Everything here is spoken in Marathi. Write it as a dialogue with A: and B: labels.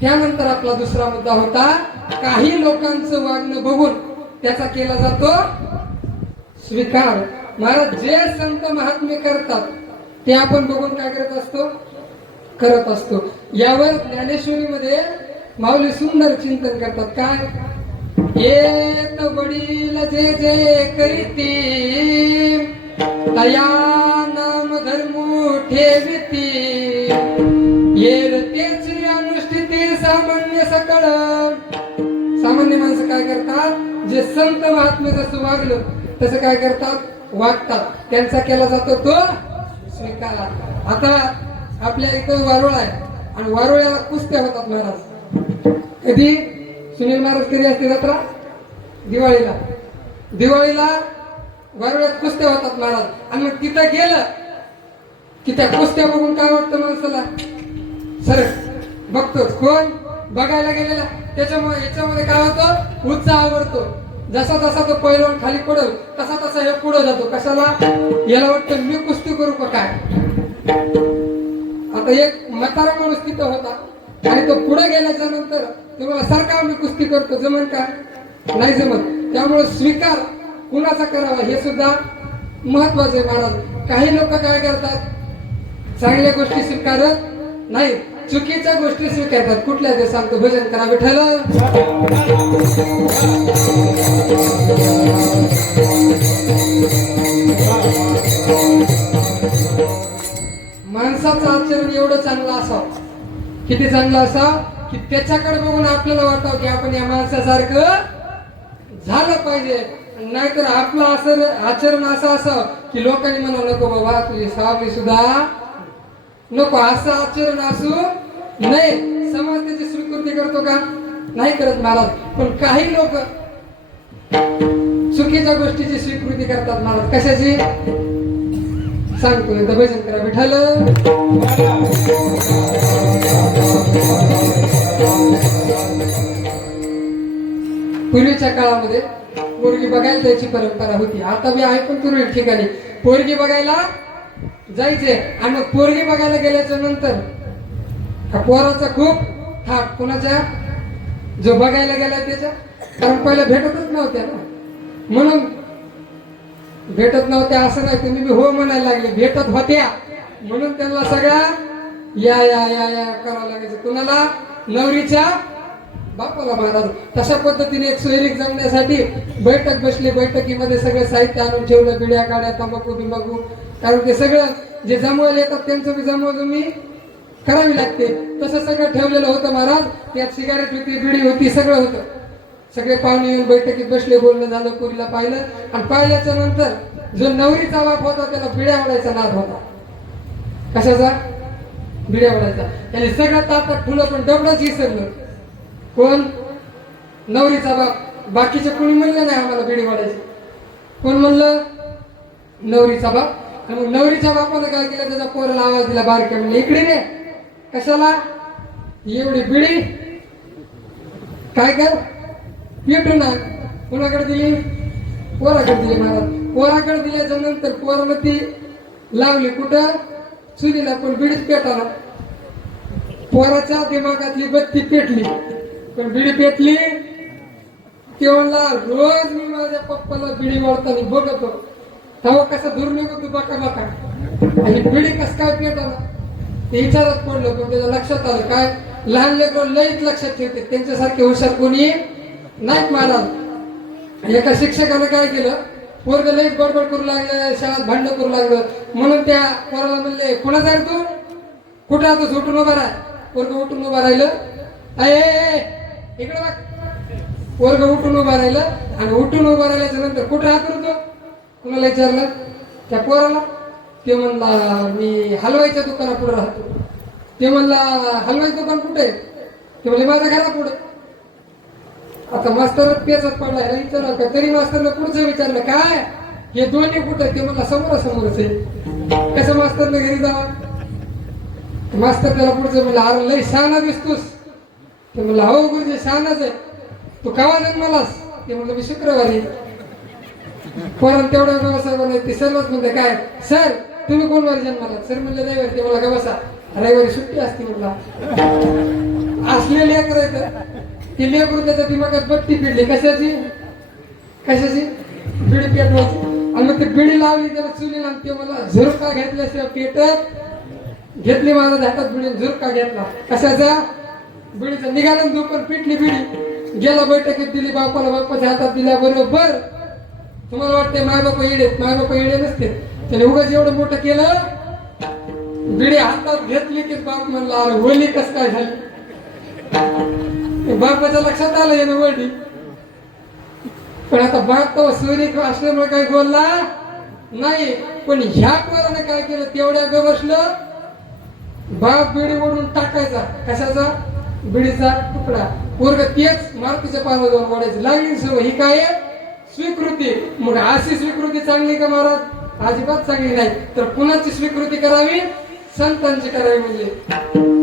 A: त्यानंतर आपला दुसरा मुद्दा होता काही लोकांचं वागणं बघून त्याचा केला जातो स्वीकार. महाराज जे संत महात्मे करतात ते आपण बघून काय करत असतो? करत असतो. यावर ज्ञानेश्वरीमध्ये माऊली सुंदर चिंतन करतात. काय? येत वडील जे जे करीती तया ठेविती येर अनुष्ठिती सामान्य सकळ. सामान्य माणसं काय करतात? जे संत महात्मे जसं वागलं तसं काय करतात? वागतात. त्यांचा केला जातो तो स्वीकार. आता आपल्या इथं वारुळ आहे. आणि वारुळ्याला कुस्त्या होतात महाराज. कधी? सुनील महाराज कधी असते जत्रा? दिवाळीला. दिवाळीला वारुळ्यात कुस्त्या होतात महाराज. आणि मग तिथं गेलं की त्या कुस्त्या बघून काय वाटतं माणसाला? सर बघतोच कोण? बघायला गेलेला. त्याच्यामुळे याच्यामध्ये काय होतं? उत्साह आवडतो. जसा जसा तो पैलवान खाली पडल तसा तसा हे पुढे जातो. कशाला? याला वाटतं मी कुस्ती करू का काय? आता एक म्हातारा माणूस तिथं होता. आणि तो पुढे गेल्याच्यानंतर तुम्हाला सारखा मी कुस्ती करतो? जमन काय नाही जमत. त्यामुळे स्वीकार कुणाचा करावा हे सुद्धा महत्त्वाचे महाराज. काही लोक काय करतात? चांगल्या गोष्टी स्वीकारत नाही चुकीच्या गोष्टी स्वीकारतात. कुठल्या ते सांगतो भजन करा विठ्ठल? माणसाचं आचरण एवढं चांगलं असावं. किती चांगलं असावं? की त्याच्याकडे बघून आपल्याला वाटावं की आपण या माणसासारखं झालं पाहिजे. नाहीतर आपलं असं आचरण असं असावं की लोकांनी म्हणावं नको बाबा तुझी सावली सुद्धा नको असं आचरण असू. नाही समाज त्याची स्वीकृती करतो का? नाही करत महाराज. पण काही लोक चुकीच्या गोष्टीची स्वीकृती करतात महाराज. कशाची? सांगतो एकदा भजन विठाल पूर्वीच्या काळामध्ये पोरगी बघायला त्याची परंपरा होती. आता मी आहे पण पूर्वी ठिकाणी. पोरगी बघायला जायचे. आणि मग पोरगी बघायला गेल्याच्यानंतर पोराचा खूप हा कोणाच्या? जो बघायला गेला त्याच्या. कारण पहिले भेटतच नव्हत्या ना. म्हणून भेटत नव्हत्या असं नाही. तुम्ही बी हो म्हणायला लागले. भेटत होत्या. म्हणून त्यांना सगळ्या या या या या करावं लागायचं. कुणाला? नवरीच्या बापाला महाराज. तशा पद्धतीने एक सोयरीक जमण्यासाठी बैठक बसली. बैठकीमध्ये सगळं साहित्य आणून ठेवलं. बिड्या काड्या तंबाखू बिंबाखू. कारण ते सगळं जे जमवायला येतात त्यांचं बी जमवजमी करावी लागते. तसं सगळं ठेवलेलं होतं महाराज. त्यात सिगारेट होती बिडी होती सगळं होतं. सगळे पाहुणे येऊन बैठकीत बसले बोलणं झालं पुरीला पाहिलं. आणि पाहिल्याच्या नंतर जो नवरीचा बाप होता त्याला बिड्या आवडायचा नाद होता. कशाचा? बिड्या ओढायचा. त्याने सगळं ताटात फुलं पण डबडच विसरलं कोण? नवरीचा बाप. बाकीचे कोणी म्हणलं नाही आम्हाला बिडी वाढायची कोण म्हणलं? नवरीचा बाप. आणि मग नवरीच्या बापानं काय केलं? त्याचा पोराला आवाज दिला बारक्या म्हणजे इकडे रे कशाला? एवढी बिडी? काय कर? पेटू ना. कोणाकडे दिली? पोराकडे दिली महाराज पोराकडे दिल्याच्या नंतर पोरानं ती लावली कुठं? चुलीला पण बिडीच पेटाला पोराच्या दिमागातली बत्ती पेटली. पण बिडी पेटली? तेव्हा रोज मी माझ्या पप्पाला बिडी वाढताना बघतो. तेव्हा कसं दूर तू बाका बका आणि पिढी कस काय पेटाला ते विचारत पडलं पण त्याच्या लक्षात आलं काय? लहान लेकर लईच लक्षात ठेवते त्यांच्यासारखे हुशार कोणी नाहीत महाराज. एका शिक्षकानं काय केलं? पोरग लईच बडबड करू लागलं शाळेत भांडण करू लागलं. म्हणून त्या पोराला म्हणले कुणाचा आहे तू? कुठं आता उठून उभा राह? पोरग उठून उभा राहिलं. अय इकडे बघ. पोरग उठून उभा राहिलं आणि उठून उभा राहिल्याच्या नंतर कुठं राहतो रे तो? कुणाला विचारलं? त्या पोराला. ते म्हणला मी हलवाईच्या दुकानापुढे राहतो. ते म्हणला हलवाईचं दुकान कुठे ते म्हणले माझ्या घरापुढे. आता मास्तर पेचत पडला ह्याला विचारलं का? तरी मास्तरला पुढचं विचारलं काय? हे दोन्ही कुठे ते म्हणला समोर समोरच आहे. कसं मास्तरनं घरी जावा? मास्तर त्याला पुढचं म्हणलं अरे लय शहाणा दिसतोस. ते म्हणलं हो गुरुजी शहाणाच आहे. तू कावा जन्मालास? ते म्हणलं मी शुक्रवारी. परत तेवढ्या व्यवसाय ते सर्वच म्हणते काय? सर तुम्ही कोण वर जन्माला? सर म्हणलं रविवारी ते मला का बसा? रविवारी सुट्टी असते म्हणला असले लेकर आहेत. ते लेकरू त्याच्या दिमागात बट्टी पिडली कशाची? कशाची? बिडी पेटवायची. आणि मग ते बिडी लावली त्याला चुलीला ते मला झुरका घेतल्याशिवाय पेटत घेतली माझ्या हातात बिडी झुरका घेतला. कशाचा? बिडीचा. निघाला दुपार पिटली बिडी गेला बैठकीत दिली बापाला बापाच्या हातात दिल्या बरोबर. तुम्हाला वाटते माय बापा येडे माय बापा येडे नसते. त्याने उगाच एवढं मोठं केलं बिडी हातात घेतली की बाप म्हणला अरे होली कस काय झाली? ते बापाच्या लक्षात आलं यानं वडी पण आता बाप तो सैनिक असल्यामुळे काय बोलला? नाही पण ह्या पोराने काय केलं? तेवढ्या ग बसलं बाप बिडी ओढून टाकायचा. कशाचा? बिडीचा तुकडा. पोरग तेच मारुतीच्या पायावर जाऊन वाढायचं लागली सवय. ही काय आहे? स्वीकृती. मग अशी स्वीकृती चांगली का महाराज? अजिबात चांगली नाही. तर कुणाची स्वीकृती करावी? संतांची करावी म्हणजे.